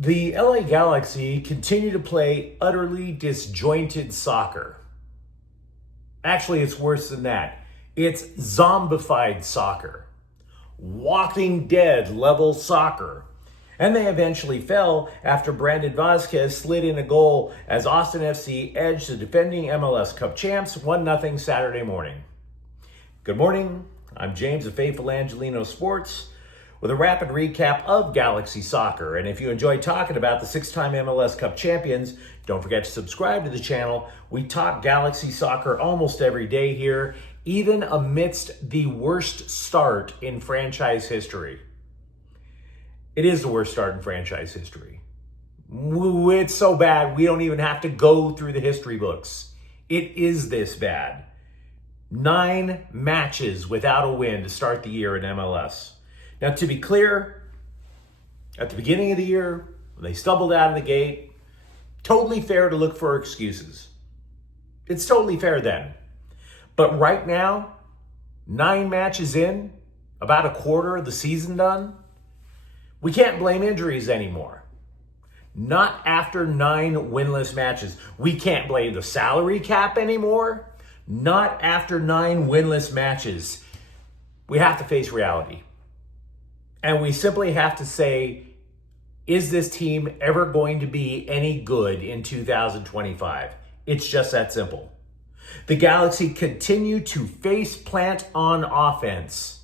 The LA Galaxy continue to play utterly disjointed soccer. Actually, it's worse than that. It's zombified soccer. Walking Dead level soccer. And they eventually fell after Brandon Vazquez slid in a goal as Austin FC edged the defending MLS Cup champs 1-0 Saturday morning. Good morning. I'm James of Faithful Angelino Sports with a rapid recap of Galaxy Soccer. And if you enjoy talking about the six-time MLS Cup champions, don't forget to subscribe to the channel. We talk Galaxy Soccer almost every day here, even amidst the worst start in franchise history. It is the worst start in franchise history. It's so bad, we don't even have to go through the history books. It is this bad. 9 matches without a win to start the year in MLS. Now, to be clear, at the beginning of the year, when they stumbled out of the gate, totally fair to look for excuses. It's totally fair then. But right now, 9 matches in, about a quarter of the season done, we can't blame injuries anymore. Not after 9 winless matches. We can't blame the salary cap anymore. Not after 9 winless matches. We have to face reality. And we simply have to say, is this team ever going to be any good in 2025? It's just that simple. The Galaxy continue to face plant on offense.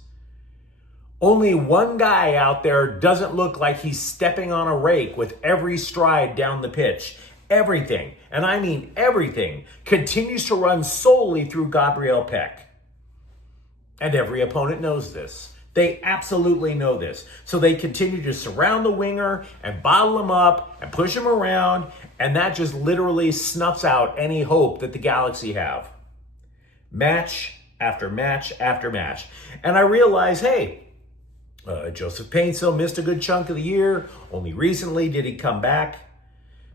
Only one guy out there doesn't look like he's stepping on a rake with every stride down the pitch. Everything, and I mean everything, continues to run solely through Gabriel Peck. And every opponent knows this. They absolutely know this. So they continue to surround the winger and bottle him up and push him around, and that just literally snuffs out any hope that the Galaxy have. Match after match after match. And I realize, hey, Joseph Paintsil missed a good chunk of the year. Only recently did he come back.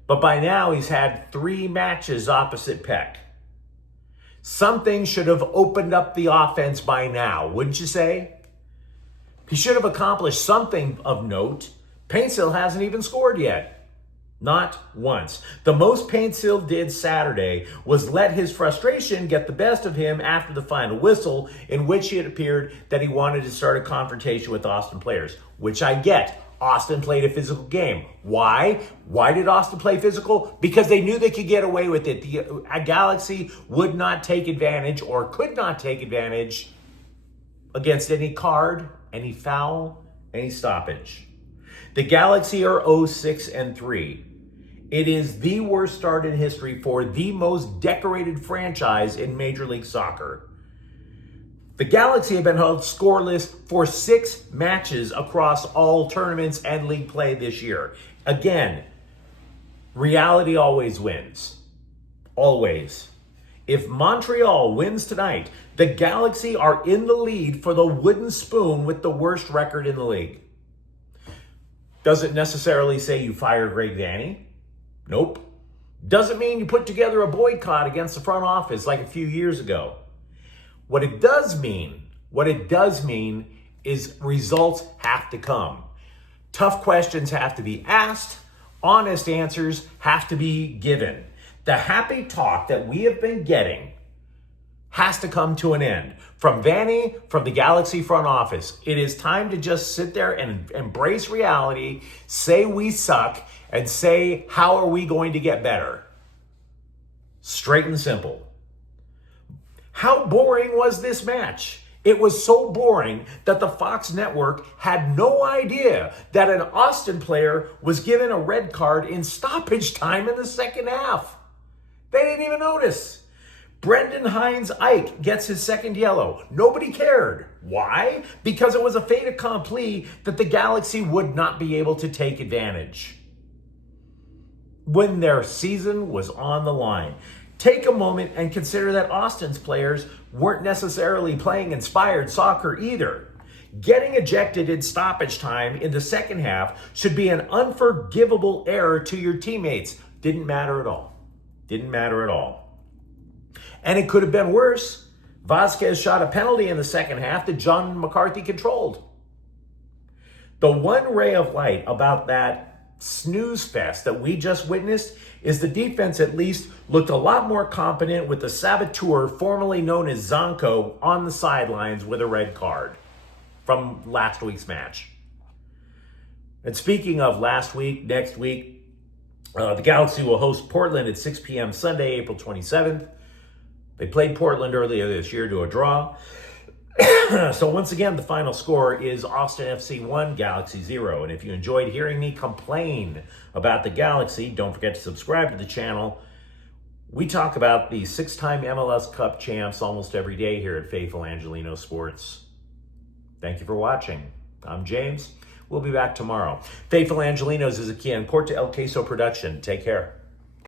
But by now he's had 3 matches opposite Peck. Something should have opened up the offense by now, wouldn't you say? He should have accomplished something of note. Paintsil hasn't even scored yet. Not once. The most Paintsil did Saturday was let his frustration get the best of him after the final whistle, in which it appeared that he wanted to start a confrontation with Austin players, which I get. Austin played a physical game. Why? Why did Austin play physical? Because they knew they could get away with it. The Galaxy would not take advantage or could not take advantage against any card, any foul, any stoppage. The Galaxy are 0-6-3. It is the worst start in history for the most decorated franchise in Major League Soccer. The Galaxy have been held scoreless for 6 matches across all tournaments and league play this year. Again, reality always wins. Always. If Montreal wins tonight, the Galaxy are in the lead for the wooden spoon with the worst record in the league. Doesn't necessarily say you fire Greg Vanney. Nope. Doesn't mean you put together a boycott against the front office like a few years ago. What it does mean is results have to come. Tough questions have to be asked. Honest answers have to be given. The happy talk that we have been getting has to come to an end. From Vanney, from the Galaxy front office, it is time to just sit there and embrace reality, say we suck, and say, how are we going to get better? Straight and simple. How boring was this match? It was so boring that the Fox network had no idea that an Austin player was given a red card in stoppage time in the second half. They didn't even notice. Brendan Hines-Ike gets his second yellow. Nobody cared. Why? Because it was a fait accompli that the Galaxy would not be able to take advantage when their season was on the line. Take a moment and consider that Austin's players weren't necessarily playing inspired soccer either. Getting ejected in stoppage time in the second half should be an unforgivable error to your teammates. Didn't matter at all. Didn't matter at all. And it could have been worse. Vazquez shot a penalty in the second half that John McCarthy controlled. The one ray of light about that snooze fest that we just witnessed is the defense at least looked a lot more competent with the saboteur, formerly known as Zonko, on the sidelines with a red card from last week's match. And speaking of last week, next week, the Galaxy will host Portland at 6 p.m. Sunday, April 27th. They played Portland earlier this year to a draw. So once again, the final score is Austin FC 1, Galaxy 0. And if you enjoyed hearing me complain about the Galaxy, don't forget to subscribe to the channel. We talk about the 6-time MLS Cup champs almost every day here at Faithful Angelino Sports. Thank you for watching. I'm James. We'll be back tomorrow. Faithful Angelinos is a Corte El Queso production. Take care.